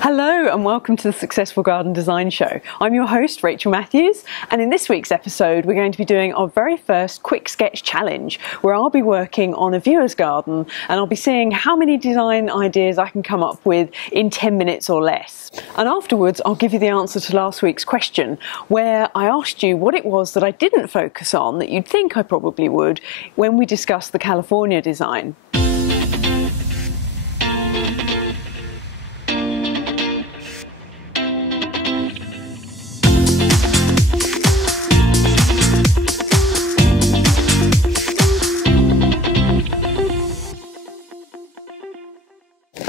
Hello and welcome to the Successful Garden Design Show. I'm your host, Rachel Mathews, and in this week's episode we're going to be doing our very first quick sketch challenge where I'll be working on a viewer's garden and I'll be seeing how many design ideas I can come up with in 10 minutes or less. And afterwards I'll give you the answer to last week's question where I asked you what it was that I didn't focus on that you'd think I probably would when we discussed the California design.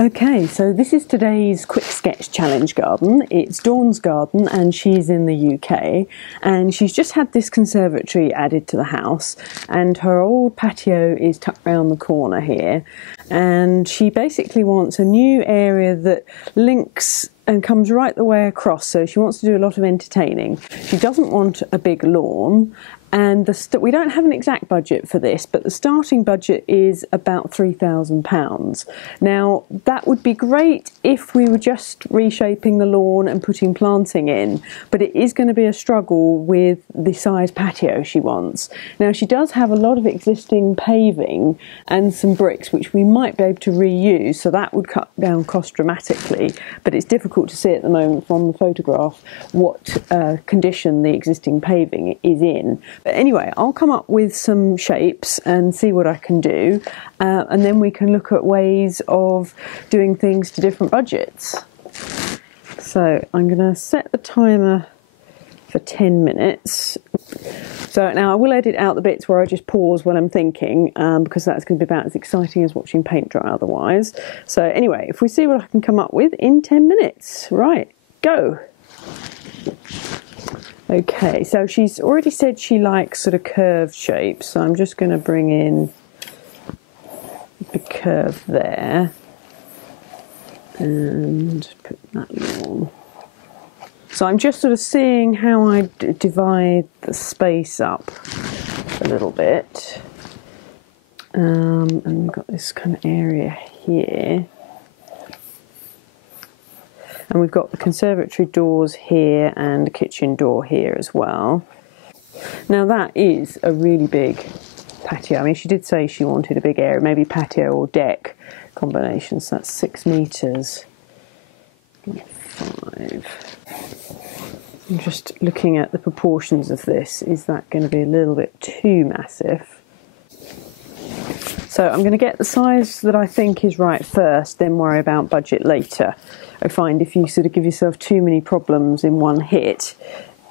Okay, so this is today's quick sketch challenge garden. It's Dawn's garden and she's in the UK and she's just had this conservatory added to the house and her old patio is tucked round the corner here, and she basically wants a new area that links and comes right the way across, so she wants to do a lot of entertaining. She doesn't want a big lawn, and we don't have an exact budget for this, but the starting budget is about £3,000. Now, that would be great if we were just reshaping the lawn and putting planting in, but it is going to be a struggle with the size patio she wants. Now, she does have a lot of existing paving and some bricks, which we might be able to reuse, so that would cut down cost dramatically, but it's difficult to see at the moment from the photograph what condition the existing paving is in. But anyway, I'll come up with some shapes and see what I can do, and then we can look at ways of doing things to different budgets. So I'm going to set the timer for 10 minutes. So now I will edit out the bits where I just pause when I'm thinking, because that's going to be about as exciting as watching paint dry otherwise. So anyway, if we see what I can come up with in 10 minutes. Right, go. Okay, so she's already said she likes sort of curved shapes, so I'm just going to bring in the curve there and put that on. So I'm just sort of seeing how I divide the space up a little bit. And we've got this kind of area here. And we've got the conservatory doors here and the kitchen door here as well. Now that is a really big patio. I mean, she did say she wanted a big area, maybe patio or deck combination. So that's 6 metres. 5. I'm just looking at the proportions of this. Is that going to be a little bit too massive? So I'm going to get the size that I think is right first, then worry about budget later. I find if you sort of give yourself too many problems in one hit,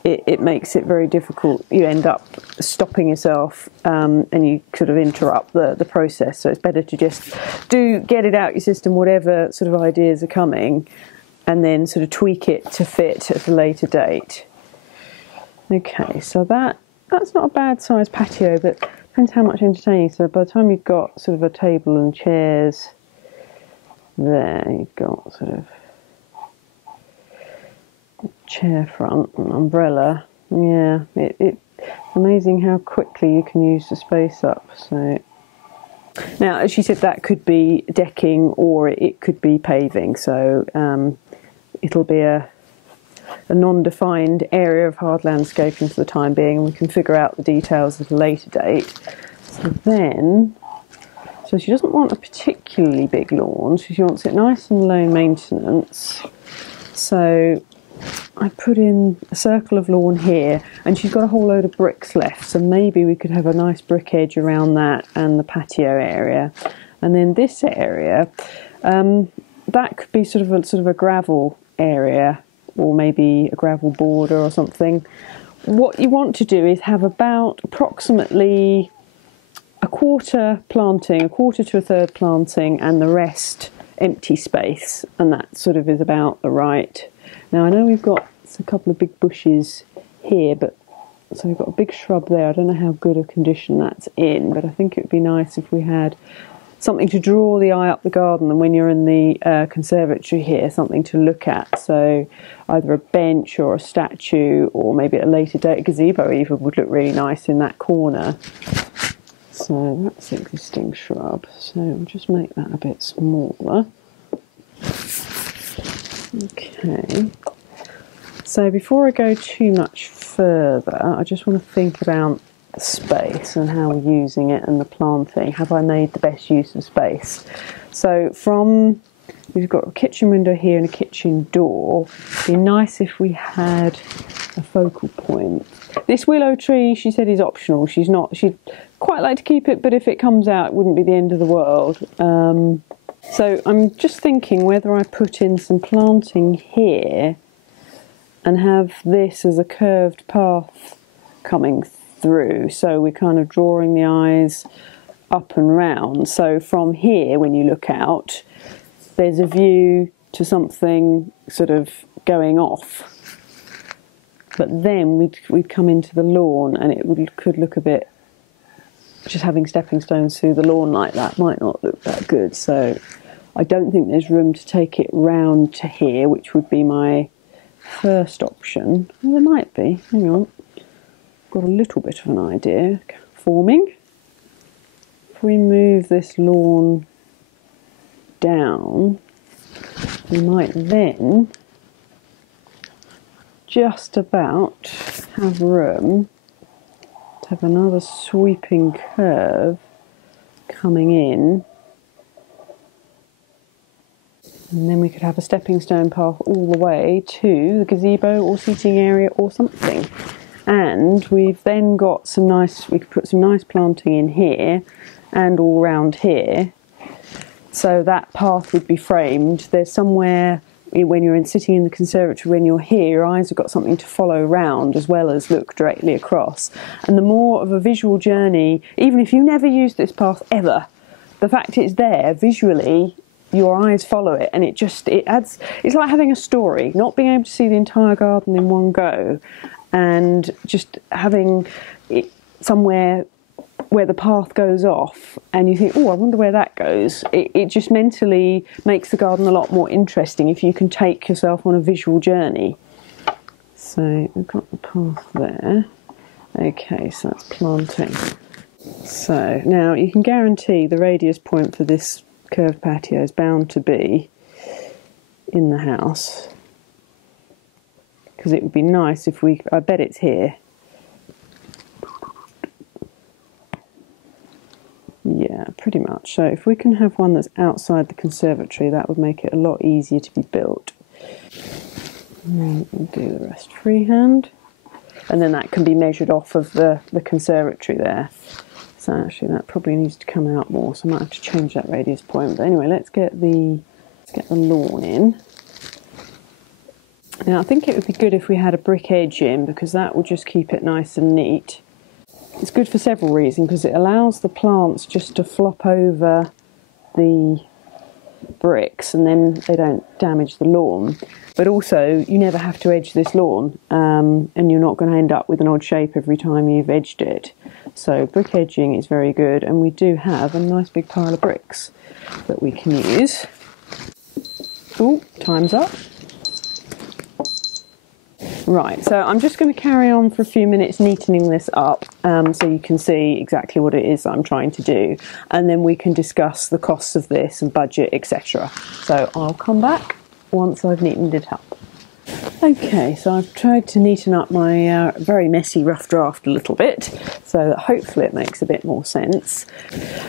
it makes it very difficult. You end up stopping yourself and you sort of interrupt the process. So it's better to just get it out your system, whatever sort of ideas are coming, and then sort of tweak it to fit at a later date. Okay, so that's not a bad size patio, but depends how much entertaining. So by the time you've got sort of a table and chairs there, you've got sort of chair front and umbrella. Yeah, it's amazing how quickly you can use the space up. So now, as she said, that could be decking or it could be paving. So it'll be a non-defined area of hard landscaping for the time being, and we can figure out the details at a later date. So she doesn't want a particularly big lawn, so she wants it nice and low maintenance. So I put in a circle of lawn here, and she's got a whole load of bricks left, so maybe we could have a nice brick edge around that and the patio area. And then this area, that could be sort of a gravel area, or maybe a gravel border or something. What you want to do is have about approximately a quarter planting, a quarter to a third planting, and the rest empty space, and that sort of is about the right. Now I know we've got a couple of big bushes here, but so we've got a big shrub there. I don't know how good a condition that's in, but I think it would be nice if we had something to draw the eye up the garden, and when you're in the conservatory here, something to look at. So either a bench or a statue, or maybe at a later date a gazebo even would look really nice in that corner. So that's the existing shrub, so we'll just make that a bit smaller. Okay, so before I go too much further, I just want to think about the space and how we're using it and the planting. Have I made the best use of space? So we've got a kitchen window here and a kitchen door. It'd be nice if we had a focal point. This willow tree, she said, is optional. She'd quite like to keep it, but if it comes out, it wouldn't be the end of the world. So I'm just thinking whether I put in some planting here and have this as a curved path coming through. So we're kind of drawing the eyes up and round. So from here, when you look out, there's a view to something sort of going off. But then we'd come into the lawn and it could look a bit, just having stepping stones through the lawn like that might not look that good. So I don't think there's room to take it round to here, which would be my first option. Well, there might be. Hang on. Got a little bit of an idea forming. If we move this lawn down, we might then just about have room to have another sweeping curve coming in, and then we could have a stepping stone path all the way to the gazebo or seating area or something. And we've then got we could put some nice planting in here and all around here. So that path would be framed. There's somewhere when you're sitting in the conservatory, when you're here, your eyes have got something to follow round as well as look directly across. And the more of a visual journey, even if you never use this path ever, the fact it's there visually, your eyes follow it, and it adds, it's like having a story, not being able to see the entire garden in one go, and just having it somewhere where the path goes off and you think, oh, I wonder where that goes. It just mentally makes the garden a lot more interesting if you can take yourself on a visual journey. So we've got the path there. Okay, so that's planting. So now you can guarantee the radius point for this curved patio is bound to be in the house, because it would be nice if I bet it's here. Yeah, pretty much. So if we can have one that's outside the conservatory, that would make it a lot easier to be built. And we'll do the rest freehand. And then that can be measured off of the conservatory there. So actually that probably needs to come out more, so I might have to change that radius point. But anyway, let's get the lawn in. Now I think it would be good if we had a brick edge in, because that will just keep it nice and neat. It's good for several reasons, because it allows the plants just to flop over the bricks and then they don't damage the lawn. But also, you never have to edge this lawn, and you're not going to end up with an odd shape every time you've edged it. So brick edging is very good, and we do have a nice big pile of bricks that we can use. Oh, time's up. Right, so I'm just going to carry on for a few minutes neatening this up, so you can see exactly what it is I'm trying to do, and then we can discuss the costs of this and budget, etc. So I'll come back once I've neatened it up. Okay, so I've tried to neaten up my very messy rough draft a little bit, so that hopefully it makes a bit more sense.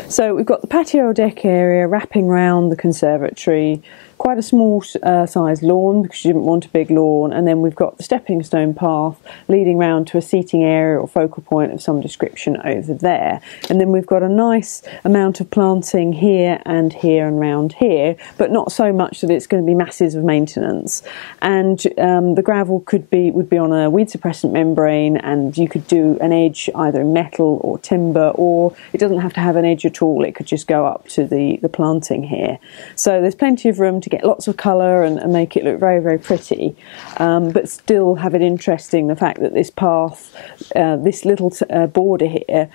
So we've got the patio deck area wrapping round the conservatory, quite a small size lawn because you didn't want a big lawn, and then we've got the stepping stone path leading round to a seating area or focal point of some description over there. And then we've got a nice amount of planting here and round here, but not so much that it's going to be masses of maintenance. And the gravel would be on a weed suppressant membrane, and you could do an edge either in metal or timber, or it doesn't have to have an edge at all, it could just go up to the planting here. So there's plenty of room to get lots of colour and make it look very, very pretty, but still have it interesting, the fact that this path, this little border here,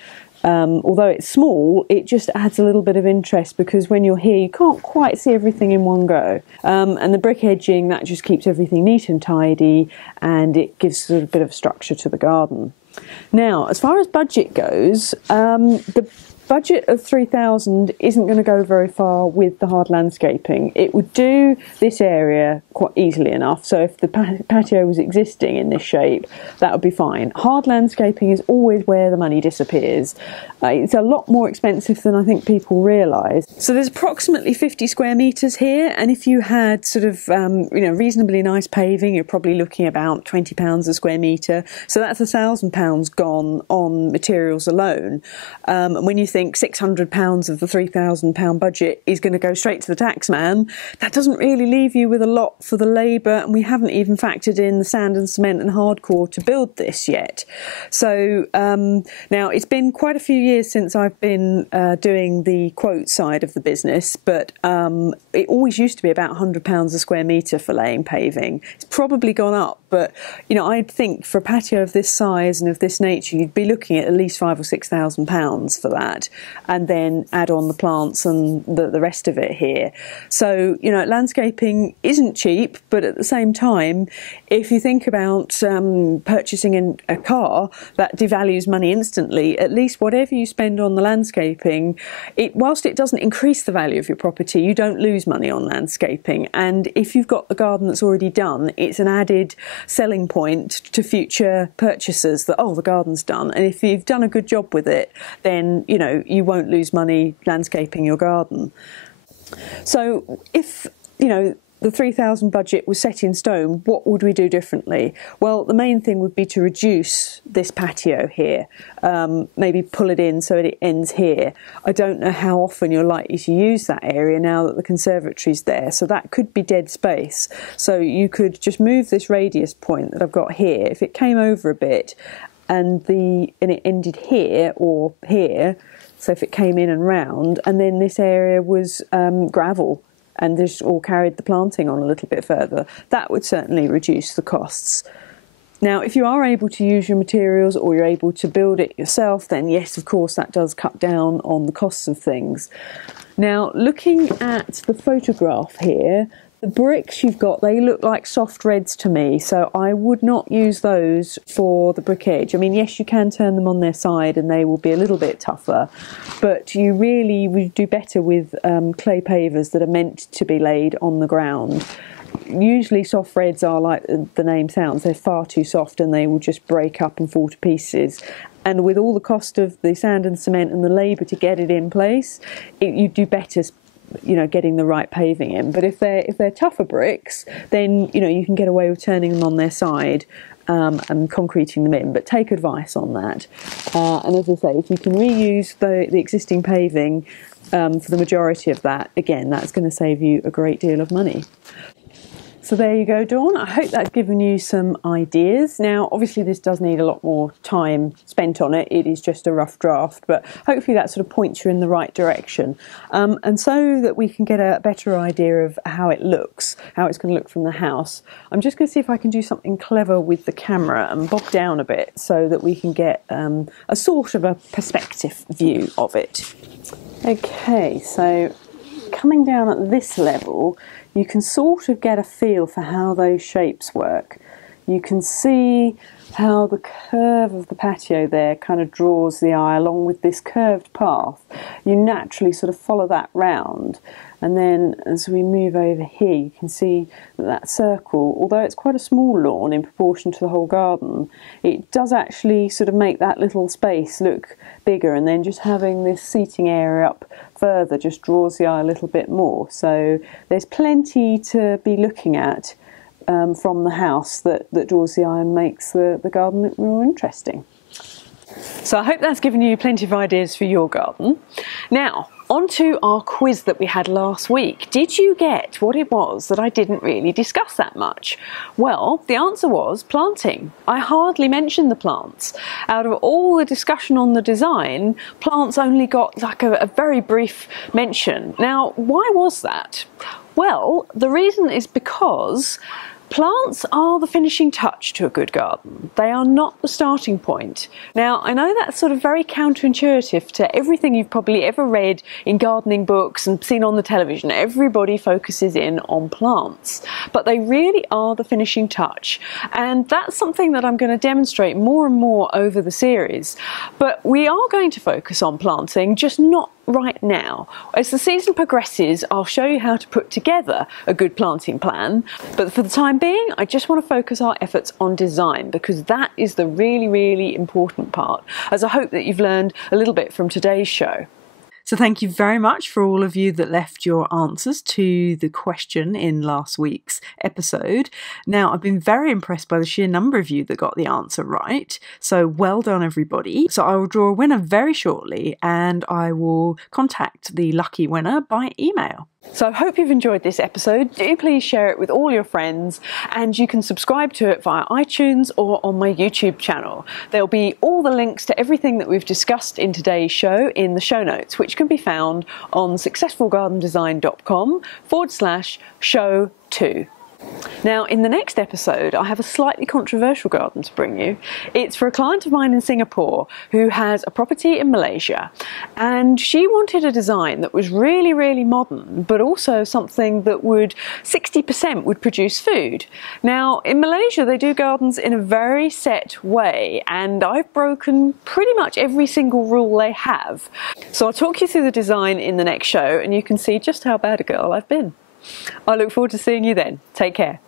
although it's small, it just adds a little bit of interest, because when you're here you can't quite see everything in one go. And the brick edging, that just keeps everything neat and tidy, and it gives sort of a bit of structure to the garden. Now, as far as budget goes, the budget of 3,000 isn't going to go very far with the hard landscaping. It would do this area quite easily enough. So if the patio was existing in this shape, that would be fine. Hard landscaping is always where the money disappears. It's a lot more expensive than I think people realise. So there's approximately 50 square metres here, and if you had sort of reasonably nice paving, you're probably looking about £20 a square metre. So that's £1,000 gone on materials alone. And when you think £600 of the £3,000 budget is going to go straight to the taxman, that doesn't really leave you with a lot for the labour, and we haven't even factored in the sand and cement and hardcore to build this yet. So now it's been quite a few years since I've been doing the quote side of the business, but it always used to be about £100 a square metre for laying paving. It's probably gone up, but I'd think for a patio of this size and of this nature, you'd be looking at least £5,000 or £6,000 for that, and then add on the plants and the rest of it here. So landscaping isn't cheap, but at the same time, if you think about purchasing a car, that devalues money instantly. At least whatever you spend on the landscaping, whilst it doesn't increase the value of your property, you don't lose money on landscaping. And if you've got the garden that's already done, it's an added selling point to future purchasers that, oh, the garden's done. And if you've done a good job with it, then you won't lose money landscaping your garden. So if the 3,000 budget was set in stone, what would we do differently? Well, the main thing would be to reduce this patio here, maybe pull it in so it ends here. I don't know how often you're likely to use that area now that the conservatory's there, so that could be dead space. So you could just move this radius point that I've got here. If it came over a bit and it ended here or here, so if it came in and round, and then this area was gravel, and just all carried the planting on a little bit further, that would certainly reduce the costs. Now, if you are able to use your materials or you're able to build it yourself, then yes, of course, that does cut down on the costs of things. Now, looking at the photograph here, the bricks you've got, they look like soft reds to me, so I would not use those for the brick edge. I mean, yes, you can turn them on their side and they will be a little bit tougher, but you really would do better with clay pavers that are meant to be laid on the ground. Usually soft reds are like the name sounds, they're far too soft and they will just break up and fall to pieces. And with all the cost of the sand and cement and the labour to get it in place, you do better getting the right paving in. But if they're tougher bricks, then you can get away with turning them on their side and concreting them in. But take advice on that. And as I say, if you can reuse the existing paving for the majority of that, again, that's going to save you a great deal of money. So there you go, Dawn. I hope that's given you some ideas. Now, obviously this does need a lot more time spent on it. It is just a rough draft, but hopefully that sort of points you in the right direction. And so that we can get a better idea of how it looks, how it's going to look from the house, I'm just going to see if I can do something clever with the camera and bob down a bit so that we can get a sort of a perspective view of it. Okay, so coming down at this level, you can sort of get a feel for how those shapes work. You can see how the curve of the patio there kind of draws the eye along with this curved path. You naturally sort of follow that round, and then as we move over here you can see that circle, although it's quite a small lawn in proportion to the whole garden, it does actually sort of make that little space look bigger, and then just having this seating area up further just draws the eye a little bit more. So there's plenty to be looking at from the house that draws the eye and makes the garden look more interesting. So I hope that's given you plenty of ideas for your garden. Now, on to our quiz that we had last week. Did you get what it was that I didn't really discuss that much? Well, the answer was planting. I hardly mentioned the plants. Out of all the discussion on the design, plants only got like a very brief mention. Now, why was that? Well, the reason is because Plants are the finishing touch to a good garden. They are not the starting point. Now, I know that's sort of very counterintuitive to everything you've probably ever read in gardening books and seen on the television. Everybody focuses in on plants, but they really are the finishing touch. And that's something that I'm going to demonstrate more and more over the series. But we are going to focus on planting, just not right now. As the season progresses, I'll show you how to put together a good planting plan, but for the time being, I just want to focus our efforts on design, because that is the really important part, as I hope that you've learned a little bit from today's show. So thank you very much for all of you that left your answers to the question in last week's episode. Now, I've been very impressed by the sheer number of you that got the answer right. So well done, everybody. So I will draw a winner very shortly, and I will contact the lucky winner by email. So I hope you've enjoyed this episode. Do please share it with all your friends, and you can subscribe to it via iTunes or on my YouTube channel. There'll be all the links to everything that we've discussed in today's show in the show notes, which can be found on successfulgardendesign.com/show2. Now, in the next episode, I have a slightly controversial garden to bring you. It's for a client of mine in Singapore who has a property in Malaysia, and she wanted a design that was really modern, but also something that would 60% would produce food. Now, in Malaysia, they do gardens in a very set way, and I've broken pretty much every single rule they have. So I'll talk you through the design in the next show, and you can see just how bad a girl I've been. I look forward to seeing you then. Take care.